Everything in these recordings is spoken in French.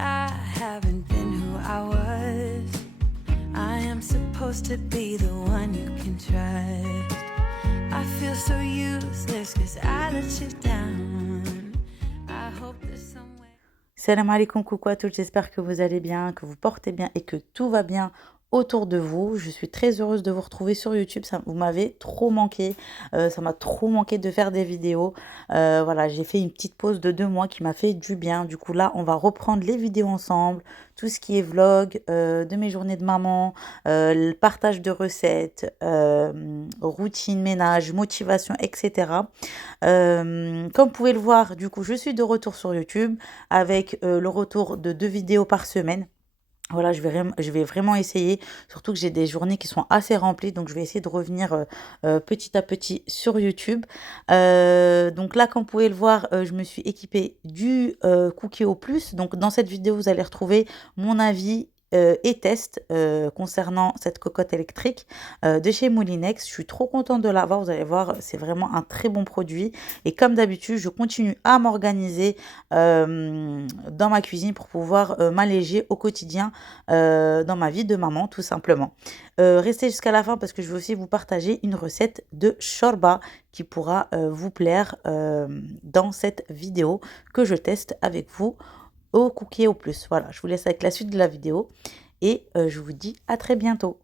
I haven't been who I was. I am supposed to be the one you can trust. I feel so useless cause I let you down. I hope there's some way. Salam alaikum, coucou à tous, j'espère que vous allez bien, que vous portez bien et que tout va bien autour de vous. Je suis très heureuse de vous retrouver sur YouTube, vous m'avez trop manqué, ça m'a trop manqué de faire des vidéos. Voilà, j'ai fait une petite pause de 2 mois qui m'a fait du bien. Du coup là, on va reprendre les vidéos ensemble, tout ce qui est vlog de mes journées de maman, le partage de recettes, routine, ménage, motivation, etc. Comme vous pouvez le voir, du coup, je suis de retour sur YouTube avec le retour de 2 vidéos par semaine. Voilà, je vais vraiment essayer, surtout que j'ai des journées qui sont assez remplies, donc je vais essayer de revenir petit à petit sur YouTube. Donc là, comme vous pouvez le voir, je me suis équipée du Cookéo Plus. Donc dans cette vidéo, vous allez retrouver mon avis et test concernant cette cocotte électrique de chez Moulinex. Je suis trop contente de l'avoir, vous allez voir, c'est vraiment un très bon produit. Et comme d'habitude, je continue à m'organiser dans ma cuisine pour pouvoir m'alléger au quotidien dans ma vie de maman, tout simplement. Restez jusqu'à la fin parce que je vais aussi vous partager une recette de shorba qui pourra vous plaire dans cette vidéo que je teste avec vous au Cookéo Plus. Voilà, je vous laisse avec la suite de la vidéo et je vous dis à très bientôt.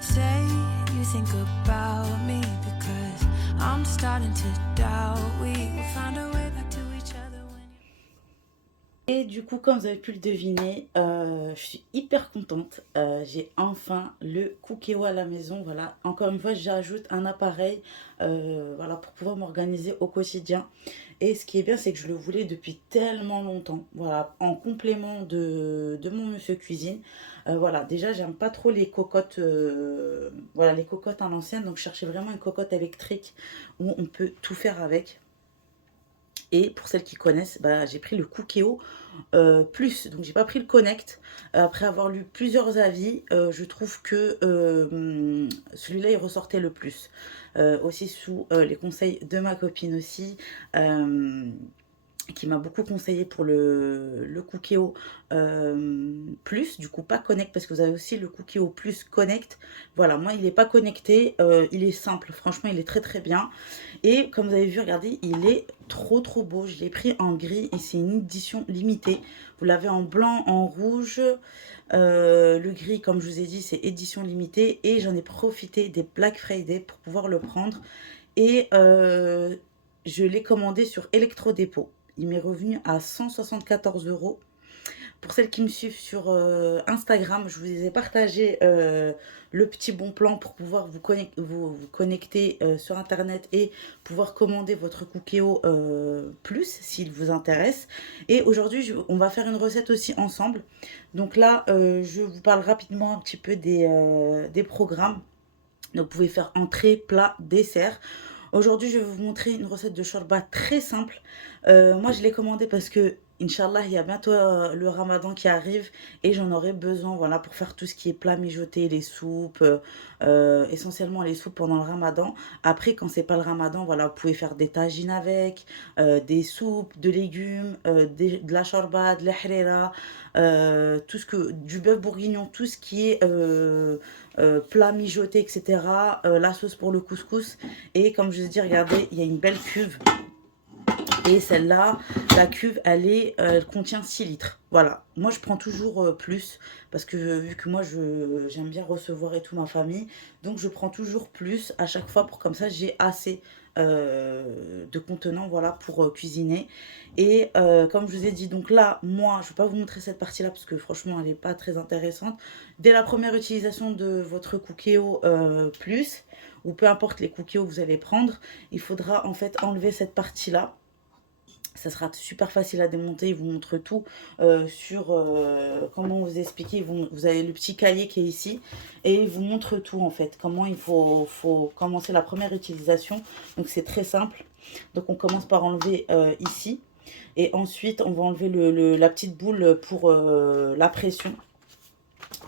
Say you think about me because I'm starting to doubt we will find a way back to each other when you... Et du coup, comme vous avez pu le deviner, je suis hyper contente. J'ai enfin le Cookéo à la maison. Voilà, encore une fois, j'ajoute un appareil voilà, pour pouvoir m'organiser au quotidien. Et ce qui est bien, c'est que je le voulais depuis tellement longtemps. Voilà, en complément de mon monsieur cuisine. Voilà, déjà, j'aime pas trop les cocottes, voilà, les cocottes à l'ancienne. Donc, je cherchais vraiment une cocotte électrique où on peut tout faire avec. Et pour celles qui connaissent, bah, j'ai pris le Cookéo Plus. Donc j'ai pas pris le Connect. Après avoir lu plusieurs avis, je trouve que celui-là il ressortait le plus. Aussi sous les conseils de ma copine aussi. Qui m'a beaucoup conseillé pour le Cookéo Plus, du coup pas Connect, parce que vous avez aussi le Cookéo Plus Connect. Voilà, moi il n'est pas connecté, il est simple, franchement il est très très bien. Et comme vous avez vu, regardez, il est trop beau. Je l'ai pris en gris et c'est une édition limitée. Vous l'avez en blanc, en rouge. Le gris, comme je vous ai dit, c'est édition limitée. Et j'en ai profité des Black Friday pour pouvoir le prendre. Et je l'ai commandé sur Electrodépôt. Il m'est revenu à 174 €. Pour celles qui me suivent sur Instagram, je vous ai partagé le petit bon plan pour pouvoir vous connecter sur Internet et pouvoir commander votre Cookéo Plus s'il vous intéresse. Et aujourd'hui, on va faire une recette aussi ensemble. Donc là, je vous parle rapidement un petit peu des programmes. Donc vous pouvez faire entrée, plat, dessert. Aujourd'hui, je vais vous montrer une recette de shorba très simple. Moi, je l'ai commandée parce que, Inch'Allah, il y a bientôt le ramadan qui arrive et j'en aurai besoin, voilà, pour faire tout ce qui est plat mijoté, les soupes, essentiellement les soupes pendant le ramadan. Après, quand c'est pas le ramadan, voilà, vous pouvez faire des tagines avec, des soupes, de légumes, de la shorba, de l'harira, du bœuf bourguignon, tout ce qui est plat mijoté, etc. La sauce pour le couscous. Et comme je vous ai dit, regardez, il y a une belle cuve. Et celle-là, la cuve, elle contient 6 litres. Voilà. Moi, je prends toujours plus. Parce que vu que moi, j'aime bien recevoir et tout ma famille. Donc, je prends toujours plus à chaque fois. Pour comme ça, j'ai assez de contenants, voilà, pour cuisiner. Et comme je vous ai dit, donc là, moi, je ne vais pas vous montrer cette partie-là. Parce que franchement, elle n'est pas très intéressante. Dès la première utilisation de votre Cookéo Plus, ou peu importe les Cookéos que vous allez prendre, il faudra en fait enlever cette partie-là. Ça sera super facile à démonter, ils vous montrent tout sur comment vous expliquer. Vous avez le petit cahier qui est ici et ils vous montrent tout en fait. Comment il faut commencer la première utilisation. Donc c'est très simple. Donc on commence par enlever ici. Et ensuite on va enlever la petite boule pour la pression.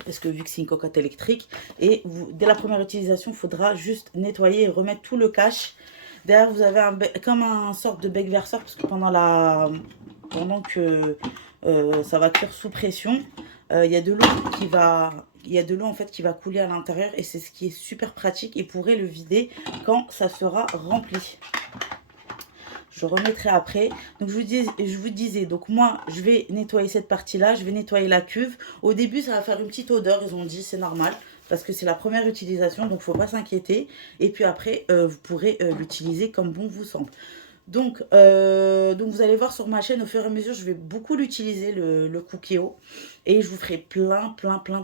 Parce que vu que c'est une cocotte électrique. Et dès la première utilisation, il faudra juste nettoyer et remettre tout le cache. Derrière, vous avez comme un sorte de bec verseur parce que pendant que ça va cuire sous pression, il y a de l'eau il y a de l'eau en fait qui va couler à l'intérieur et c'est ce qui est super pratique et pourrez le vider quand ça sera rempli. Je remettrai après. Donc je vous disais, donc moi je vais nettoyer cette partie-là, je vais nettoyer la cuve. Au début ça va faire une petite odeur, ils ont dit c'est normal. Parce que c'est la première utilisation, donc il ne faut pas s'inquiéter. Et puis après, vous pourrez l'utiliser comme bon vous semble. Donc vous allez voir sur ma chaîne, au fur et à mesure, je vais beaucoup l'utiliser, le Cookéo. Et je vous ferai plein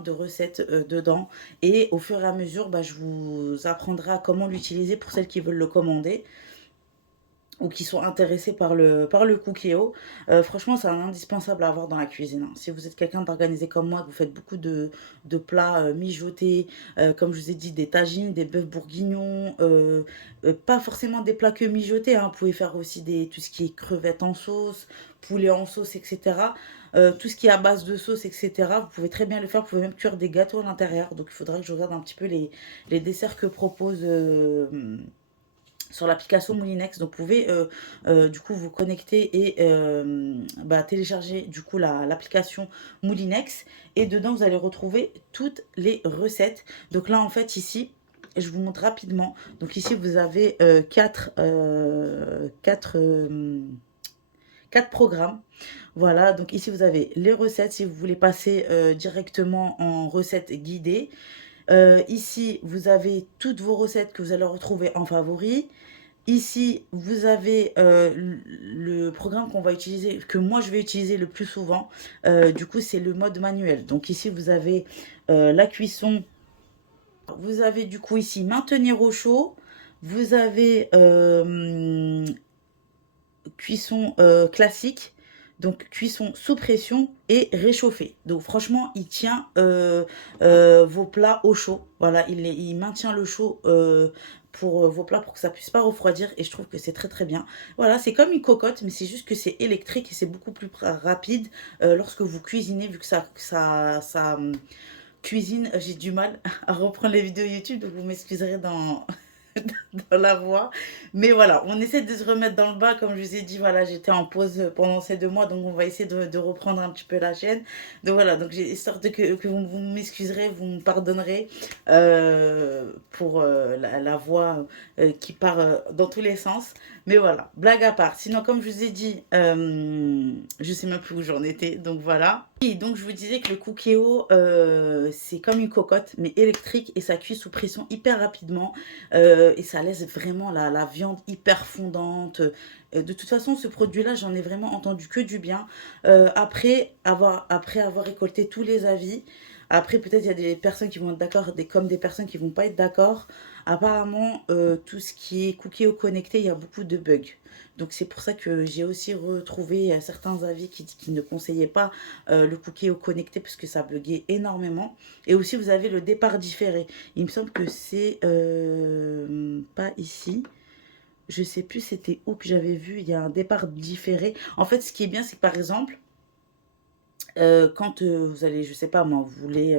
de recettes dedans. Et au fur et à mesure, bah, je vous apprendrai à comment l'utiliser pour celles qui veulent le commander ou qui sont intéressés par le Cookéo. Franchement, c'est un indispensable à avoir dans la cuisine, hein. Si vous êtes quelqu'un d'organisé comme moi, que vous faites beaucoup de plats mijotés, comme je vous ai dit, des tagines, des bœufs bourguignons, pas forcément des plats que mijotés, hein. Vous pouvez faire aussi tout ce qui est crevettes en sauce, poulet en sauce, etc. Tout ce qui est à base de sauce, etc. Vous pouvez très bien le faire. Vous pouvez même cuire des gâteaux à l'intérieur. Donc il faudra que je regarde un petit peu les desserts que propose sur l'application Moulinex. Donc vous pouvez du coup vous connecter et bah, télécharger du coup l'application Moulinex. Et dedans vous allez retrouver toutes les recettes. Donc là en fait ici, je vous montre rapidement. Donc ici vous avez 4 programmes. Voilà, donc ici vous avez les recettes si vous voulez passer directement en recettes guidées. Ici, vous avez toutes vos recettes que vous allez retrouver en favoris. Ici, vous avez le programme qu'on va utiliser, que moi je vais utiliser le plus souvent. Du coup, c'est le mode manuel. Donc ici, vous avez la cuisson. Vous avez du coup ici maintenir au chaud. Vous avez cuisson classique. Donc cuisson sous pression et réchauffé. Donc franchement, il tient vos plats au chaud. Voilà, il maintient le chaud pour vos plats pour que ça puisse pas refroidir. Et je trouve que c'est très bien. Voilà, c'est comme une cocotte, mais c'est juste que c'est électrique et c'est beaucoup plus rapide lorsque vous cuisinez, vu que ça cuisine. J'ai du mal à reprendre les vidéos YouTube, donc vous m'excuserez dans la voix. Mais voilà, on essaie de se remettre dans le bas. Comme je vous ai dit, voilà, j'étais en pause pendant ces 2 mois, donc on va essayer de reprendre un petit peu la chaîne. Donc voilà, donc j'ai sorte que vous m'excuserez, vous me pardonnerez pour la voix qui part dans tous les sens. Mais voilà, blague à part. Sinon, comme je vous ai dit, je sais même plus où j'en étais, donc voilà. Et donc je vous disais que le Cookéo, c'est comme une cocotte, mais électrique, et ça cuit sous pression hyper rapidement. Et ça laisse vraiment la viande hyper fondante. De toute façon, ce produit-là, j'en ai vraiment entendu que du bien. Après avoir récolté tous les avis, après peut-être il y a des personnes qui vont être d'accord, comme des personnes qui vont pas être d'accord. Apparemment, tout ce qui est cookie au connecté, il y a beaucoup de bugs. Donc c'est pour ça que j'ai aussi retrouvé certains avis qui ne conseillaient pas le cookie au connecté parce que ça buguait énormément. Et aussi vous avez le départ différé. Il me semble que c'est pas ici. Je sais plus c'était où que j'avais vu. Il y a un départ différé. En fait, ce qui est bien, c'est que par exemple, quand vous allez, je sais pas moi, vous voulez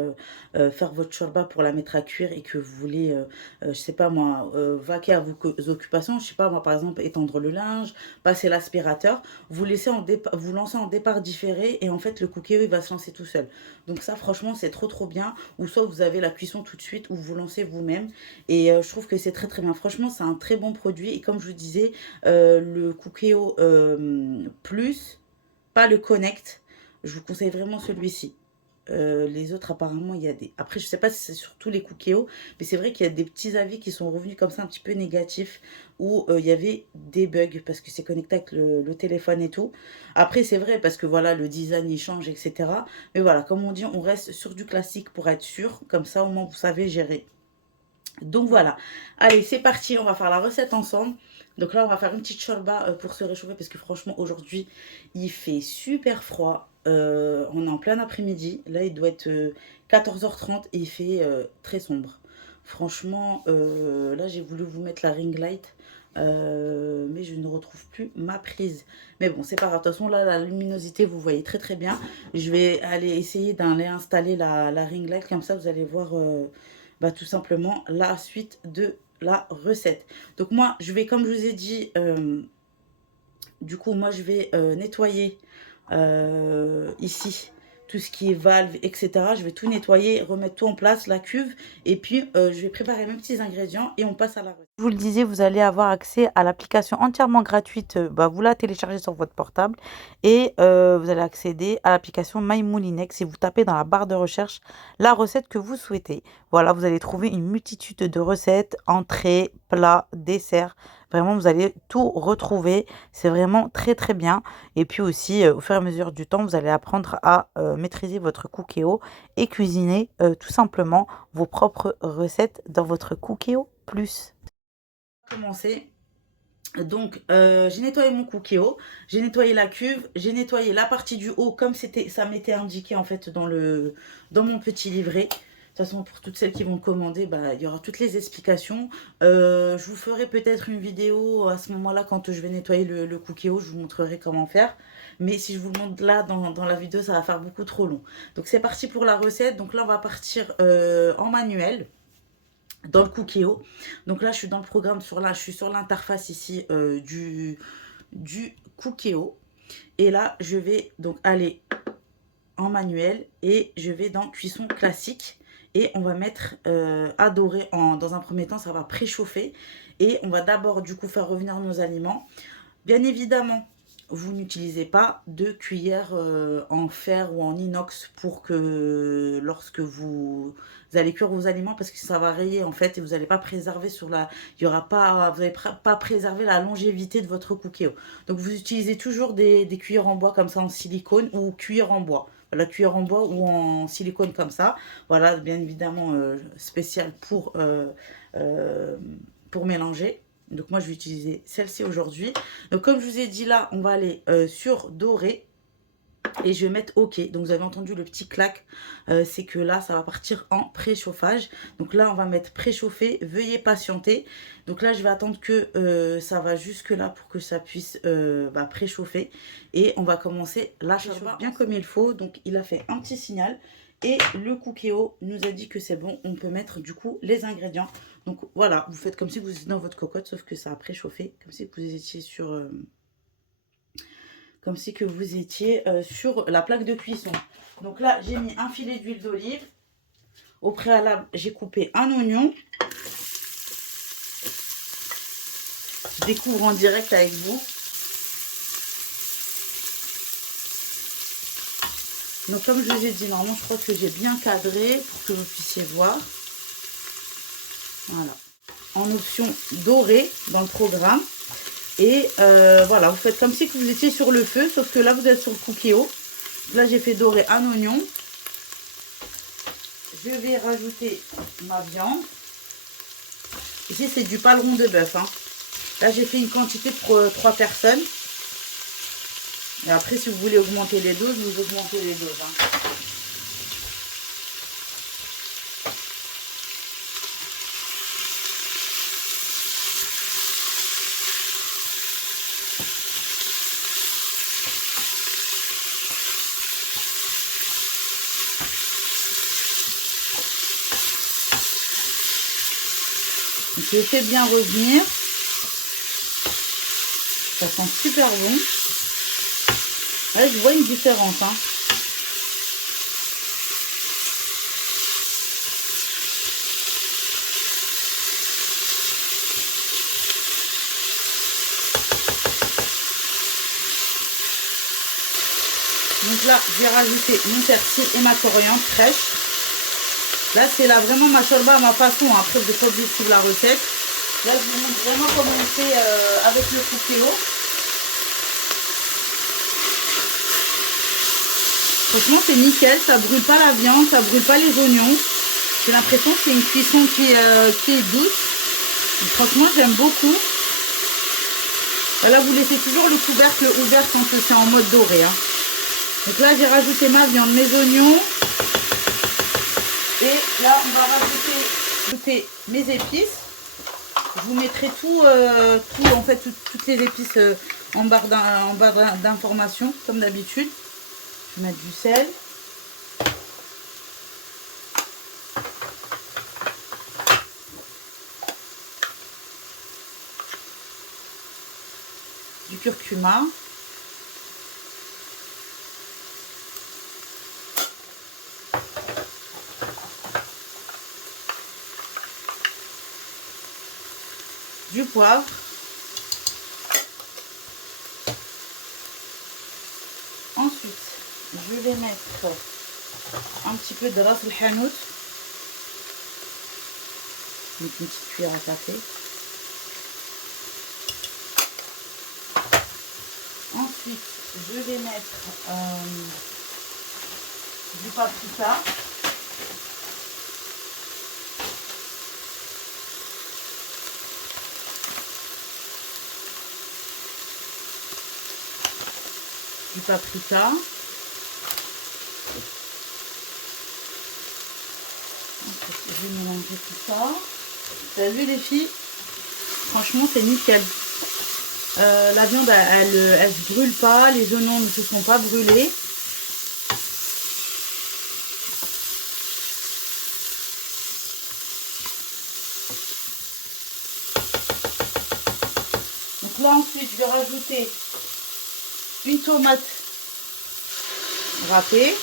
faire votre shorba pour la mettre à cuire et que vous voulez, je sais pas moi, vaquer à vos occupations, je sais pas moi, par exemple, étendre le linge, passer l'aspirateur, vous lancez en départ différé et en fait le cookie il va se lancer tout seul. Donc ça franchement c'est trop bien. Ou soit vous avez la cuisson tout de suite ou vous lancez vous-même et je trouve que c'est très bien. Franchement c'est un très bon produit et comme je vous disais, le Cookéo plus, pas le Connect. Je vous conseille vraiment celui-ci. Les autres, apparemment, il y a des... Après, je sais pas si c'est sur tous les Cookéo, mais c'est vrai qu'il y a des petits avis qui sont revenus comme ça un petit peu négatifs, où il y avait des bugs, parce que c'est connecté avec le téléphone et tout. Après, c'est vrai, parce que voilà, le design, il change, etc. Mais voilà, comme on dit, on reste sur du classique pour être sûr. Comme ça, au moins, vous savez gérer. Donc voilà, allez c'est parti, on va faire la recette ensemble. Donc là on va faire une petite shorba pour se réchauffer parce que franchement aujourd'hui il fait super froid. On est en plein après-midi, là il doit être 14h30 et il fait très sombre. Franchement là j'ai voulu vous mettre la ring light mais je ne retrouve plus ma prise. Mais bon c'est pas grave, de toute façon là la luminosité vous voyez très bien. Je vais aller essayer d'aller installer la ring light comme ça vous allez voir... bah, tout simplement la suite de la recette. Donc moi, je vais, comme je vous ai dit, du coup, moi, je vais nettoyer ici tout ce qui est valve, etc. Je vais tout nettoyer, remettre tout en place, la cuve. Et puis, je vais préparer mes petits ingrédients et on passe à la recette. Je vous le disais, vous allez avoir accès à l'application entièrement gratuite. Vous la téléchargez sur votre portable et vous allez accéder à l'application My Moulinex. Et vous tapez dans la barre de recherche la recette que vous souhaitez. Voilà, vous allez trouver une multitude de recettes, entrées, plats, desserts. Vraiment, vous allez tout retrouver. C'est vraiment très très bien. Et puis aussi, au fur et à mesure du temps, vous allez apprendre à maîtriser votre Cookéo et cuisiner tout simplement vos propres recettes dans votre Cookéo Plus. On va commencer. Donc, j'ai nettoyé mon Cookéo, j'ai nettoyé la cuve, j'ai nettoyé la partie du haut comme ça m'était indiqué en fait dans mon petit livret. De toute façon, pour toutes celles qui vont commander, bah, il y aura toutes les explications. Je vous ferai peut-être une vidéo à ce moment-là quand je vais nettoyer le Cookéo. Je vous montrerai comment faire. Mais si je vous le montre là dans la vidéo, ça va faire beaucoup trop long. Donc c'est parti pour la recette. Donc là, on va partir en manuel dans le Cookéo. Donc là, je suis dans le programme, je suis sur l'interface ici du Cookéo. Et là, je vais donc aller en manuel et je vais dans cuisson classique. Et on va mettre à dorer dans un premier temps, ça va préchauffer. Et on va d'abord du coup faire revenir nos aliments. Bien évidemment, vous n'utilisez pas de cuillère en fer ou en inox pour que lorsque vous allez cuire vos aliments, parce que ça va rayer en fait et vous n'allez pas préserver il y aura pas, vous n'allez pas préserver la longévité de votre Cookéo. Donc vous utilisez toujours des cuillères en bois comme ça en silicone ou cuillère en bois. La cuillère en bois ou en silicone comme ça. Voilà, bien évidemment spécial pour mélanger. Donc moi je vais utiliser celle-ci aujourd'hui. Donc comme je vous ai dit là, on va aller sur doré. Et je vais mettre OK. Donc vous avez entendu le petit clac. C'est que là, ça va partir en préchauffage. Donc là, on va mettre préchauffer. Veuillez patienter. Donc là, je vais attendre que ça va jusque là pour que ça puisse préchauffer. Et on va commencer la charge bien comme il faut. Donc il a fait un petit signal. Et le Cookéo nous a dit que c'est bon. On peut mettre du coup les ingrédients. Donc voilà, vous faites comme si vous étiez dans votre cocotte. Sauf que ça a préchauffé. Comme si vous étiez sur... comme si que vous étiez sur la plaque de cuisson. Donc là, j'ai mis un filet d'huile d'olive. Au préalable, j'ai coupé un oignon. Je découvre en direct avec vous. Donc comme je vous ai dit, normalement, je crois que j'ai bien cadré pour que vous puissiez voir. Voilà. En option dorée dans le programme. Et voilà, vous faites comme si que vous étiez sur le feu, sauf que là, vous êtes sur le Cookéo. Là, j'ai fait dorer un oignon. Je vais rajouter ma viande. Ici, c'est du paleron de bœuf. Hein. Là, j'ai fait une quantité pour 3 personnes. Et après, si vous voulez augmenter les doses, vous augmentez les doses. Hein. Je fais bien revenir. Ça sent super bon. Là, je vois une différence. Hein. Donc là, j'ai rajouté mon persil et ma coriandre fraîche. Là, c'est là vraiment ma shorba à ma façon. Après, vous n'êtes pas obligé de suivre la recette. Là, je vous montre vraiment comment on fait avec le Cookéo. Franchement, c'est nickel. Ça brûle pas la viande, ça brûle pas les oignons. J'ai l'impression que c'est une cuisson qui est douce. Et franchement, j'aime beaucoup. Là, vous laissez toujours le couvercle ouvert quand c'est en mode doré. Hein. Donc là, j'ai rajouté ma viande, mes oignons. Et là, on va rajouter mes épices. Je vous mettrai en fait, toutes les épices en barre d'informations, comme d'habitude. Je vais mettre du sel. curcuma. Du poivre. Ensuite, je vais mettre un petit peu de ras el hanout. Une petite cuillère à café. Ensuite, je vais mettre du paprika. Du paprika. Ensuite, je vais mélanger tout ça. Vous avez vu les filles? Franchement, c'est nickel. La viande, elle se brûle pas. Les oignons ne se sont pas brûlés. Donc là, ensuite, je vais rajouter une tomate râpée.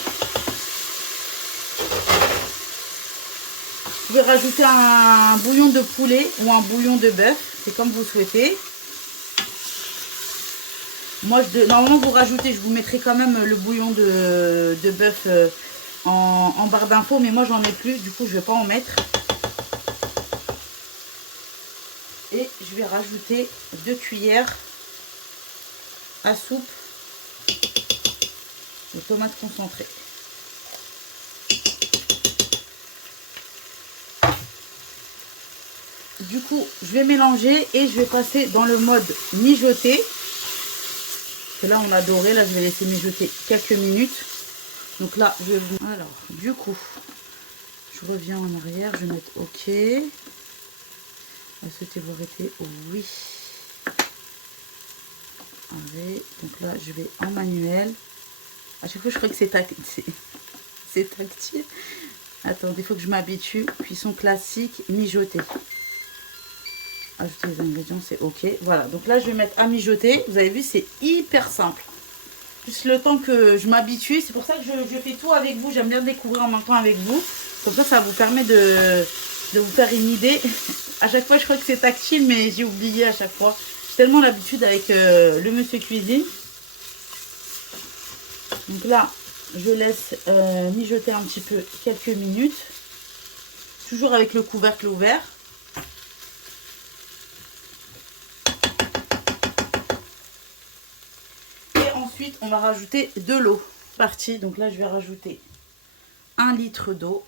Je vais rajouter un bouillon de poulet ou un bouillon de bœuf, c'est comme vous souhaitez. Moi, normalement, vous rajoutez, je vous mettrai quand même le bouillon de bœuf en barre d'infos, mais moi, j'en ai plus, du coup, je ne vais pas en mettre. Et je vais rajouter 2 cuillères à soupe de tomates concentrées. Du coup, je vais mélanger et je vais passer dans le mode mijoter. Que là, on a doré. Là, je vais laisser mijoter quelques minutes. Donc là, je vais... Alors, du coup, je reviens en arrière. Je vais mettre OK. Souhaitez vous arrêter? Oui. Allez. Donc là, je vais en manuel. À chaque fois, je crois que c'est tactile. Attendez, il faut que je m'habitue. Cuisson classique, mijoter. Ajouter les ingrédients, c'est OK. Voilà, donc là, je vais mettre à mijoter. Vous avez vu, c'est hyper simple. Juste le temps que je m'habitue. C'est pour ça que je fais tout avec vous. J'aime bien découvrir en même temps avec vous. Comme ça vous permet de vous faire une idée. À chaque fois, je crois que c'est tactile, mais j'ai oublié à chaque fois. J'ai tellement l'habitude avec le monsieur cuisine. Donc là, je laisse mijoter un petit peu quelques minutes. Toujours avec le couvercle ouvert. Ensuite, on va rajouter de l'eau. Parti. Donc là, je vais rajouter 1 litre d'eau.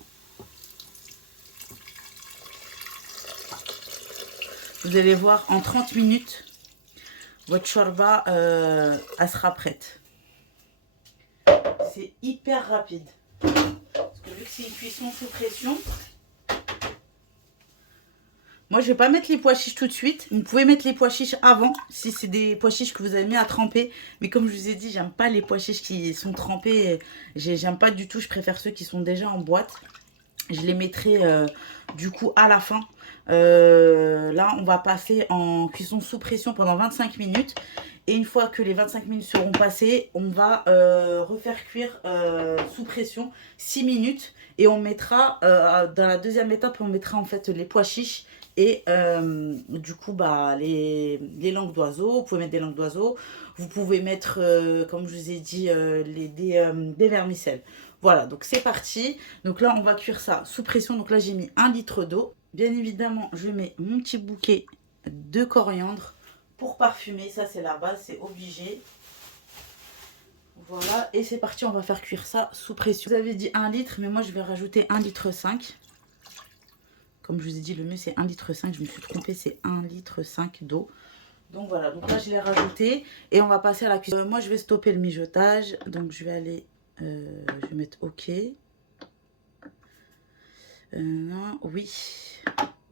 Vous allez voir, en 30 minutes, votre shorba, elle sera prête. C'est hyper rapide. Parce que vu que c'est une cuisson sous pression, moi, je ne vais pas mettre les pois chiches tout de suite. Vous pouvez mettre les pois chiches avant, si c'est des pois chiches que vous avez mis à tremper. Mais comme je vous ai dit, j'aime pas les pois chiches qui sont trempés. J'aime pas du tout. Je préfère ceux qui sont déjà en boîte. Je les mettrai du coup à la fin. Là, on va passer en cuisson sous pression pendant 25 minutes. Et une fois que les 25 minutes seront passées, on va refaire cuire sous pression 6 minutes. Et on mettra, dans la deuxième étape, on mettra en fait les pois chiches. Et du coup, bah, les langues d'oiseaux. Vous pouvez mettre des langues d'oiseaux. Vous pouvez mettre, comme je vous ai dit, des vermicelles. Voilà, donc c'est parti. Donc là, on va cuire ça sous pression. Donc là, j'ai mis 1 litre d'eau. Bien évidemment, je mets mon petit bouquet de coriandre pour parfumer. Ça, c'est la base, c'est obligé. Voilà, et c'est parti. On va faire cuire ça sous pression. Vous avez dit 1 litre, mais moi, je vais rajouter 1,5 litre. Comme je vous ai dit, le mieux, c'est 1,5 litre. Je me suis trompée, c'est 1,5 litre d'eau. Donc voilà, donc là, je l'ai rajouté. Et on va passer à la cuisson. Moi, je vais stopper le mijotage. Donc, je vais aller... je vais mettre OK. Non, oui.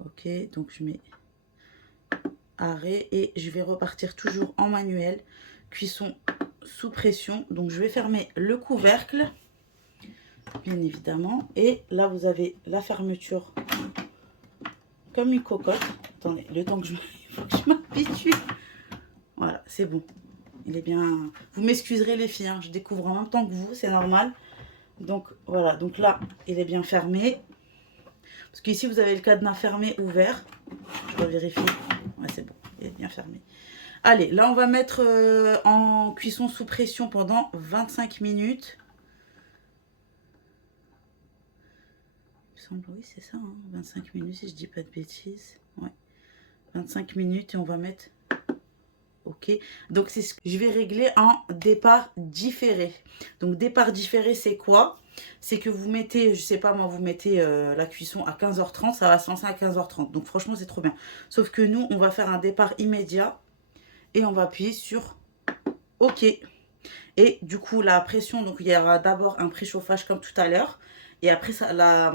OK, donc je mets arrêt. Et je vais repartir toujours en manuel. Cuisson sous pression. Donc, je vais fermer le couvercle. Bien évidemment. Et là, vous avez la fermeture comme une cocotte. Attendez, le temps que je m'habitue. Voilà, c'est bon. Il est bien... Vous m'excuserez les filles, hein, je découvre en même temps que vous, c'est normal. Donc voilà, donc là, il est bien fermé. Parce qu'ici, vous avez le cadenas fermé, ouvert. Je dois vérifier. Ouais, c'est bon, il est bien fermé. Allez, là, on va mettre en cuisson sous pression pendant 25 minutes. Il me semble, oui, c'est ça, hein, 25 minutes, si je dis pas de bêtises. Ouais, 25 minutes et on va mettre... Ok, donc c'est ce que je vais régler en départ différé. Donc départ différé, c'est quoi? C'est que vous mettez, je sais pas moi, vous mettez la cuisson à 15h30, ça va se lancer à 15h30. Donc franchement, c'est trop bien. Sauf que nous, on va faire un départ immédiat et on va appuyer sur OK. Et du coup, la pression, donc il y aura d'abord un préchauffage comme tout à l'heure. Et après, ça, la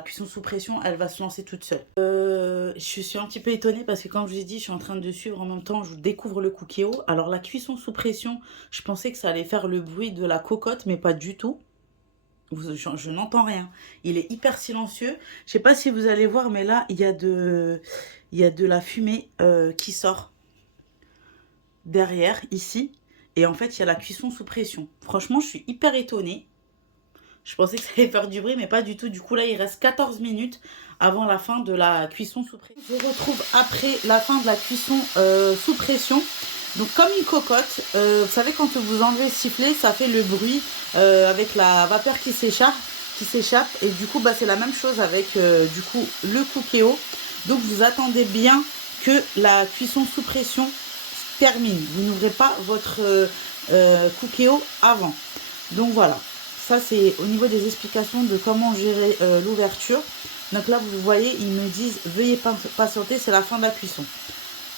cuisson sous pression, elle va se lancer toute seule. Je suis un petit peu étonnée parce que comme je vous ai dit, je suis en train de suivre en même temps, je découvre le cookéo. Alors la cuisson sous pression, je pensais que ça allait faire le bruit de la cocotte, mais pas du tout. Je n'entends rien. Il est hyper silencieux. Je sais pas si vous allez voir, mais là, il y a de la fumée qui sort derrière, ici. Et en fait, il y a la cuisson sous pression. Franchement, je suis hyper étonnée. Je pensais que ça allait faire du bruit, mais pas du tout. Du coup, là, il reste 14 minutes avant la fin de la cuisson sous pression. Je vous retrouve après la fin de la cuisson sous pression. Donc, comme une cocotte, vous savez, quand vous enlevez le sifflet, ça fait le bruit avec la vapeur qui s'échappe. Et du coup, bah, c'est la même chose avec du coup le cookéo. Donc, vous attendez bien que la cuisson sous pression termine. Vous n'ouvrez pas votre cookéo avant. Donc, voilà. Ça, c'est au niveau des explications de comment gérer l'ouverture. Donc là, vous voyez, ils me disent « Veuillez patienter, c'est la fin de la cuisson ».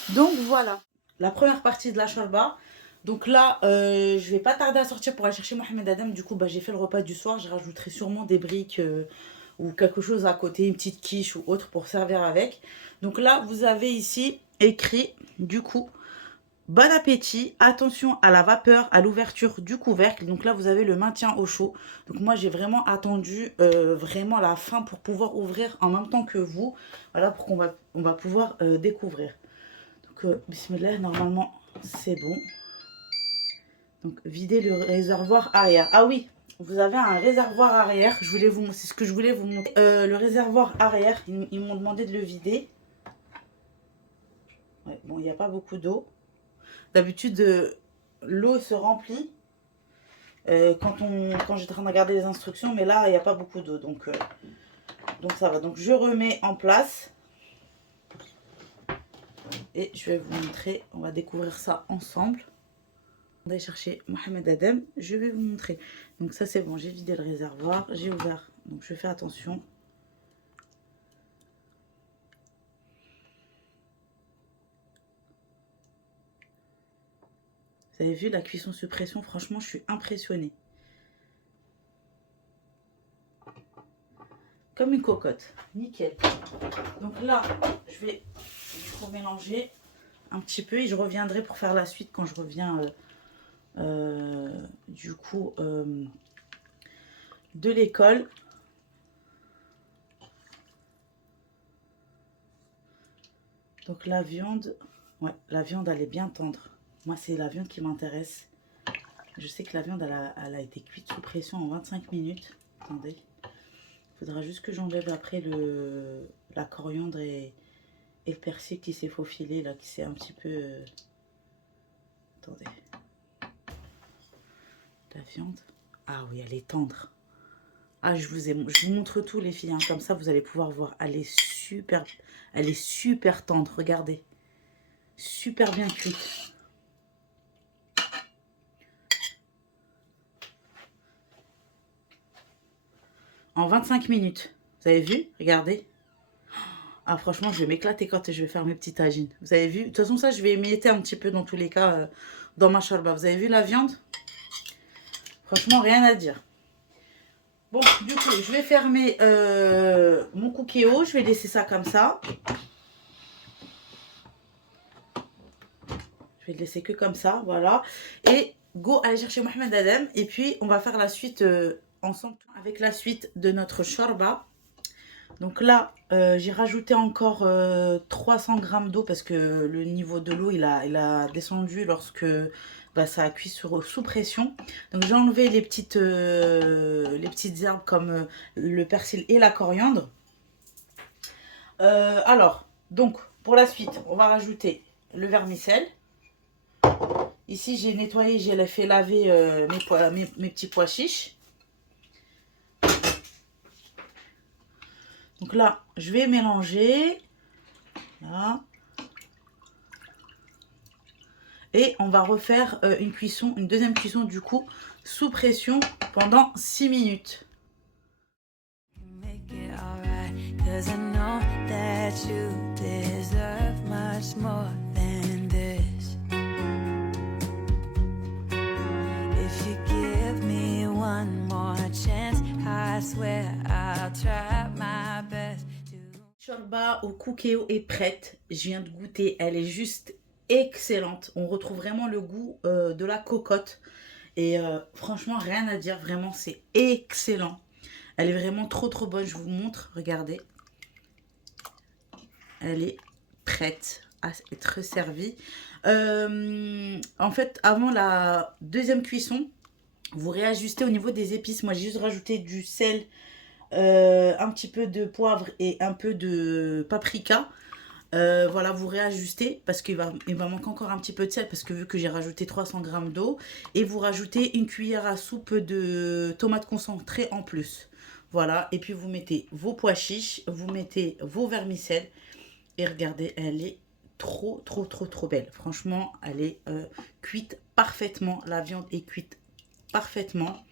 Donc voilà, la première partie de la shorba. Donc là, je vais pas tarder à sortir pour aller chercher Mohamed Adam. Du coup, bah, j'ai fait le repas du soir. Je rajouterai sûrement des briques ou quelque chose à côté, une petite quiche ou autre pour servir avec. Donc là, vous avez ici écrit, du coup... Bon appétit, attention à la vapeur, à l'ouverture du couvercle. Donc là, vous avez le maintien au chaud. Donc moi, j'ai vraiment attendu vraiment la fin pour pouvoir ouvrir en même temps que vous. Voilà, pour qu'on va pouvoir découvrir. Donc, bismillah, normalement, c'est bon. Donc, vider le réservoir arrière. Ah oui, vous avez un réservoir arrière. C'est ce que je voulais vous montrer. Le réservoir arrière, ils m'ont demandé de le vider. Ouais, bon, il n'y a pas beaucoup d'eau. D'habitude, l'eau se remplit quand j'étais en train de regarder les instructions, mais là, il n'y a pas beaucoup d'eau, donc ça va. Donc, je remets en place et je vais vous montrer. On va découvrir ça ensemble. On va aller chercher Mohamed Adam. Je vais vous montrer. Donc, ça, c'est bon. J'ai vidé le réservoir. J'ai ouvert. Donc, je fais attention. Vous avez vu la cuisson sous pression, franchement, je suis impressionnée. Comme une cocotte, nickel. Donc là, je vais mélanger un petit peu et je reviendrai pour faire la suite quand je reviens du coup de l'école. Donc la viande, ouais, la viande elle est bien tendre. Moi, c'est la viande qui m'intéresse. Je sais que la viande, elle a été cuite sous pression en 25 minutes. Attendez. Il faudra juste que j'enlève après la coriandre et le persil qui s'est faufilé, là, qui s'est un petit peu... Attendez. La viande. Ah oui, elle est tendre. Ah, je vous montre tout, les filles. Hein. Comme ça, vous allez pouvoir voir. Elle est super tendre. Regardez. Super bien cuite. En 25 minutes. Vous avez vu? Regardez. Ah, franchement, je vais m'éclater quand je vais faire mes petits tagines. Vous avez vu? De toute façon, ça, je vais émietter un petit peu dans tous les cas dans ma shorba. Vous avez vu la viande? Franchement, rien à dire. Bon, du coup, je vais fermer mon cookéo. Je vais laisser ça comme ça. Je vais le laisser que comme ça, voilà. Et go, aller chercher Mohamed Adam. Et puis, on va faire la suite ensemble avec la suite de notre shorba. Donc là, j'ai rajouté encore 300 grammes d'eau parce que le niveau de l'eau, il a descendu lorsque ça a cuit sous pression. Donc j'ai enlevé les petites herbes comme le persil et la coriandre. Alors, donc, pour la suite, on va rajouter le vermicelle. Ici, j'ai nettoyé, j'ai fait laver mes petits pois chiches. Donc là, je vais mélanger. Là. Et on va refaire une deuxième cuisson du coup, sous pression pendant 6 minutes. Chorba au cookéo est prête. Je viens de goûter. Elle est juste excellente. On retrouve vraiment le goût de la cocotte. Et franchement, rien à dire. Vraiment, c'est excellent. Elle est vraiment trop trop bonne. Je vous montre. Regardez. Elle est prête à être servie. En fait, avant la deuxième cuisson, vous réajustez au niveau des épices. Moi, j'ai juste rajouté du sel, un petit peu de poivre et un peu de paprika. Voilà, vous réajustez parce qu'il va manquer encore un petit peu de sel parce que vu que j'ai rajouté 300 grammes d'eau. Et vous rajoutez une cuillère à soupe de tomates concentrées en plus. Voilà, et puis vous mettez vos pois chiches, vous mettez vos vermicelles. Et regardez, elle est trop belle. Franchement, elle est cuite parfaitement. La viande est cuite parfaitement.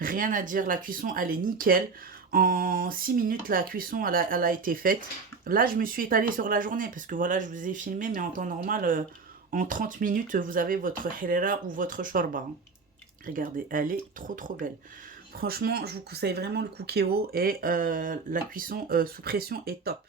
Rien à dire, la cuisson, elle est nickel. En 6 minutes, la cuisson, elle a été faite. Là, je me suis étalée sur la journée parce que voilà, je vous ai filmé. Mais en temps normal, en 30 minutes, vous avez votre helera ou votre shorba. Regardez, elle est trop belle. Franchement, je vous conseille vraiment le cookéo et la cuisson sous pression est top.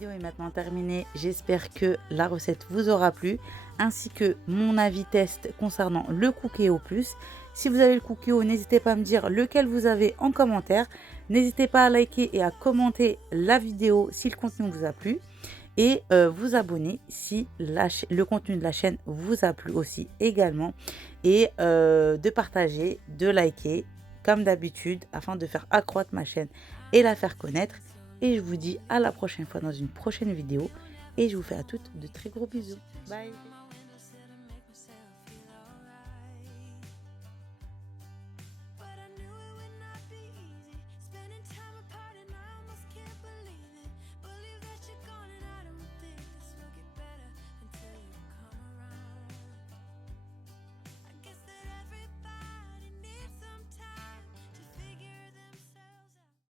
La vidéo est maintenant terminée. J'espère que la recette vous aura plu, ainsi que mon avis test concernant le cookéo plus. Si vous avez le cookéo, n'hésitez pas à me dire lequel vous avez en commentaire. N'hésitez pas à liker et à commenter la vidéo si le contenu vous a plu. Et vous abonner si le contenu de la chaîne vous a plu aussi également. Et de partager, de liker comme d'habitude afin de faire accroître ma chaîne et la faire connaître. Et je vous dis à la prochaine fois dans une prochaine vidéo. Et je vous fais à toutes de très gros bisous. Bye.